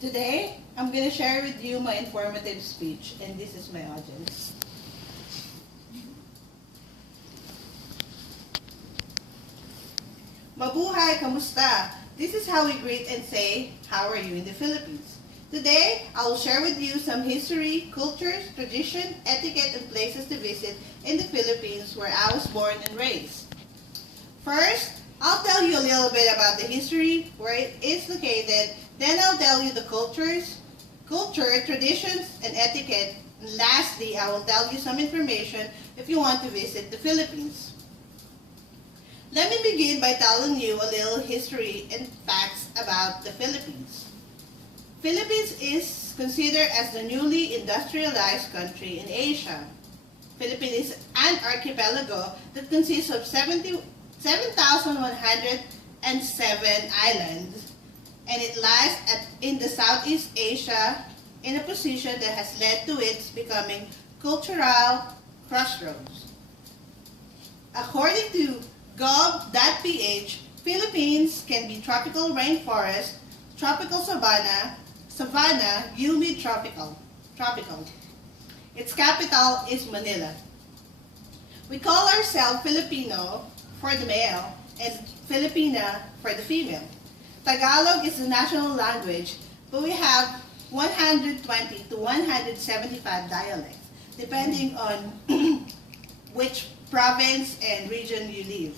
Today, I'm going to share with you my informative speech, and this is my audience. Mabuhay, kamusta? This is how we greet and say, how are you in the Philippines? Today, I will share with you some history, cultures, tradition, etiquette, and places to visit in the Philippines where I was born and raised. First, I'll tell you a little bit about the history, where it is located, then I'll tell you the culture, traditions, and etiquette. And lastly, I will tell you some information if you want to visit the Philippines. Let me begin by telling you a little history and facts about the Philippines. Philippines is considered as the newly industrialized country in Asia. Philippines is an archipelago that consists of 7,107 islands, and it lies in the Southeast Asia in a position that has led to its becoming cultural crossroads. According to gov.ph, Philippines can be tropical rainforest, tropical savanna, humid tropical. Its capital is Manila. We call ourselves Filipino for the male and Filipina for the female. Tagalog is the national language, but we have 120 to 175 dialects, depending on which province and region you live.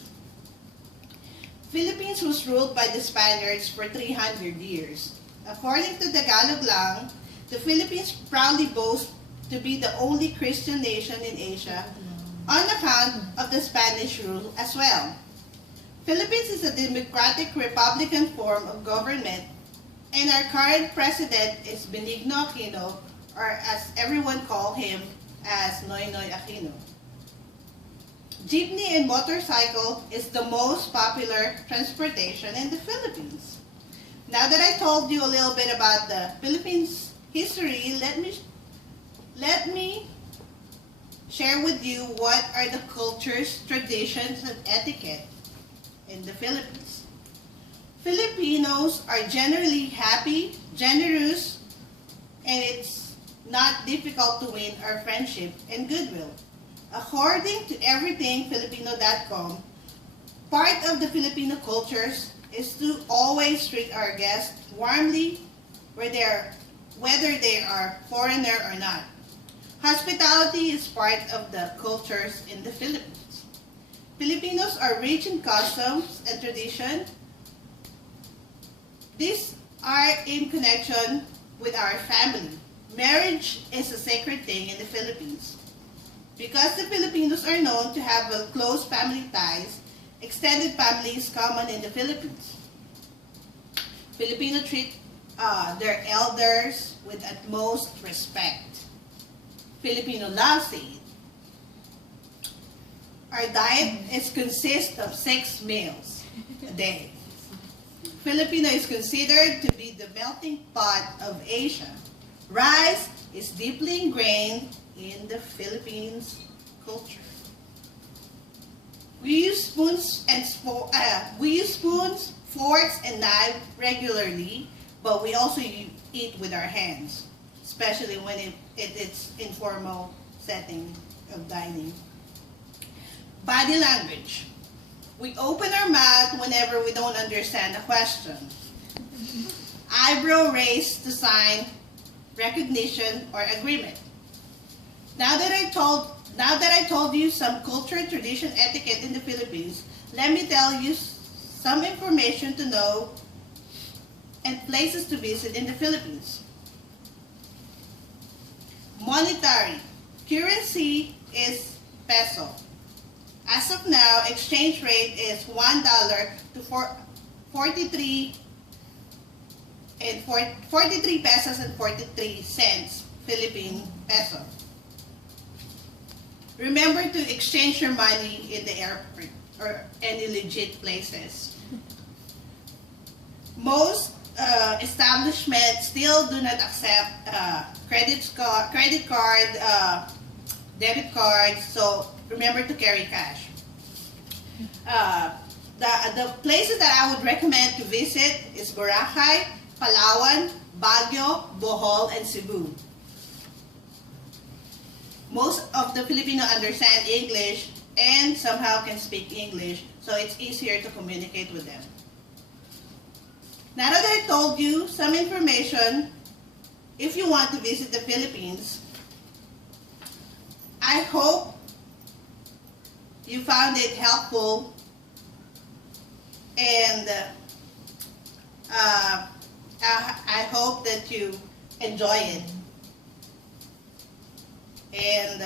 Philippines was ruled by the Spaniards for 300 years. According to Tagalog lang, the Philippines proudly boasts to be the only Christian nation in Asia on account of the Spanish rule as well. Philippines is a democratic republican form of government, and our current president is Benigno Aquino, or as everyone call him as Noynoy Aquino. Jeepney and motorcycle is the most popular transportation in the Philippines. Now that I told you a little bit about the Philippines history, let me share with you what are the cultures, traditions, and etiquette in the Philippines. Filipinos are generally happy, generous, and it's not difficult to win our friendship and goodwill. According to everythingfilipino.com, part of the Filipino cultures is to always treat our guests warmly, whether they are foreigner or not. Hospitality is part of the cultures in the Philippines. Filipinos are rich in customs and tradition. These are in connection with our family. Marriage is a sacred thing in the Philippines. Because the Filipinos are known to have close family ties, extended family is common in the Philippines. Filipino treat their elders with utmost respect. Filipino loves to eat. Our diet consists of 6 meals a day. Filipino is considered to be the melting pot of Asia. Rice is deeply ingrained in the Philippines culture. We use spoons, forks, and knives regularly, but we also eat with our hands, especially when it's informal setting of dining. Body language. We open our mouth whenever we don't understand a question. Eyebrow raised to sign recognition or agreement. Now that I told you some culture, tradition, etiquette in the Philippines, let me tell you some information to know and places to visit in the Philippines. Monetary. Currency is peso. As of now, exchange rate is $1 to 43 pesos and 43 cents Philippine peso. Remember to exchange your money in the airport or any legit places. Most establishments still do not accept credit card, debit cards, so remember to carry cash. The places that I would recommend to visit is Boracay, Palawan, Baguio, Bohol, and Cebu. Most of the Filipino understand English and somehow can speak English, so it's easier to communicate with them. Now that I told you some information, if you want to visit the Philippines, I hope you found it helpful, and I hope that you enjoy it. And